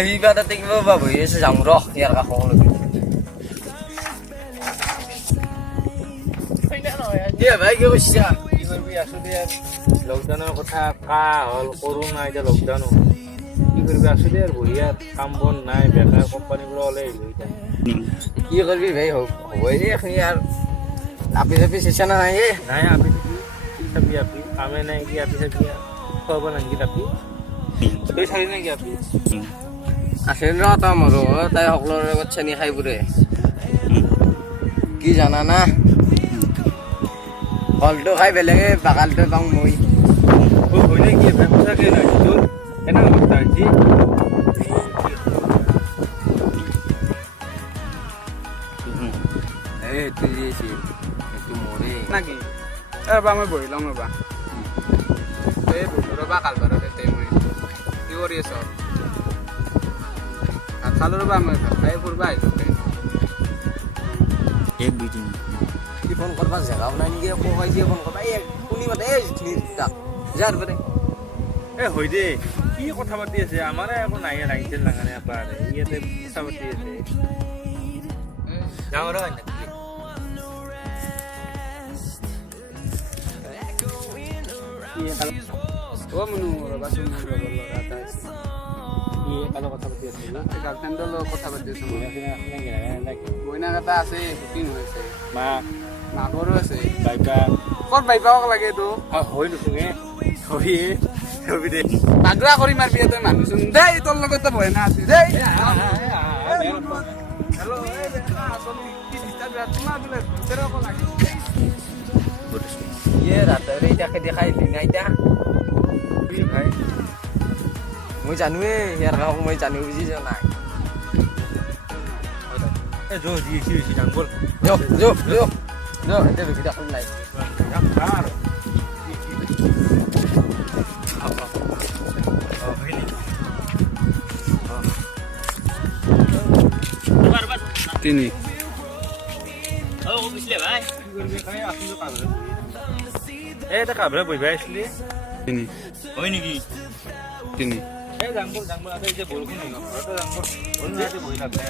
Hiba ta ting ba bui se jang ro yar ka khong lu ye bhai ke usha কি করবি আসলে আর লকডাউনের কথা কা হল corona এটা লকডাউন কি করবি আসলে আর বহি আর কাম বন নাই বেকার কোম্পানিগুলো হলে এইটা কি করবি ভাই হই এখন यार আপি আপি শেষা না নাই নাই আপনি কি সবই আপনি কামে নাই কি আপনি সবই খবর নাই কি আপনি তুই ছাড়ি নাই কি আপনি আসেন র তা মরো তাই সকলোর লগত চেনি খাই বুৰে কি জানা না ফলটো খাই বেলেগে বাগালটো পাং মই ও হই নাই কি ব্যবসা কে নাই তোর এনা অবস্থা আছে এই তুই দিছি একটু মরে নাকি এবা মই বহিলাম ৰবা এই ৰবা কালবাৰতে তে মই কি কৰি আছ খালো ৰবা মই খাই ফুৰবা আহিছো এক দুই তিন কি ফোন কৰবা জাগাও নাই নেকি কইছে ফোন কৰবা এই কোনি মাতে এই তাক যাৰ বৰে এ হই দে কি কথা পাতি আছে আমারে এখন নাই লাইনতে লাগানে আপারে ইয়াতে কথা পাতি আছে যাও ৰ ও মনু ৰবা শুন ৰবা লগাতা কি কালো কথা পাতি আছে গাৰ্লফ্ৰেণ্ডৰ লগত কথা পাতি আছো মই নাকি বইনা এটা আছে শুটিং হৈছে মা মাকৰো আছে বাইবা ক'ত বাইবাক লাগে এইটো হই নুসুঙে হই ছবি দে পাগলা কৰি মাৰবি তই মানুহচোন দেই তোৰ লগত বইনা আছে দেই হেল্ল' এই বেটা আসলে কি ডিস্টাৰ্ব তোমাৰ বলে তেৰে কো লাগে ইয়ে ৰাতৰে ইটাকে দেখাই দিনাইতা কি ভাই মই জানোৱে ইয়াৰ কাম মই জানো বুজি যোৱা নাই এ জো জি সি ডাঙ্গল যো যো যো যো এটা বিটা কোন নাই আর তিনি এটা কাবরে বইবা আসলি তিনি হয় নাকি তিনি এই জাঙ্গল জাঙ্গল আছে যে বলকুন না ঘরটা জাঙ্গল বলতে বই লাগবে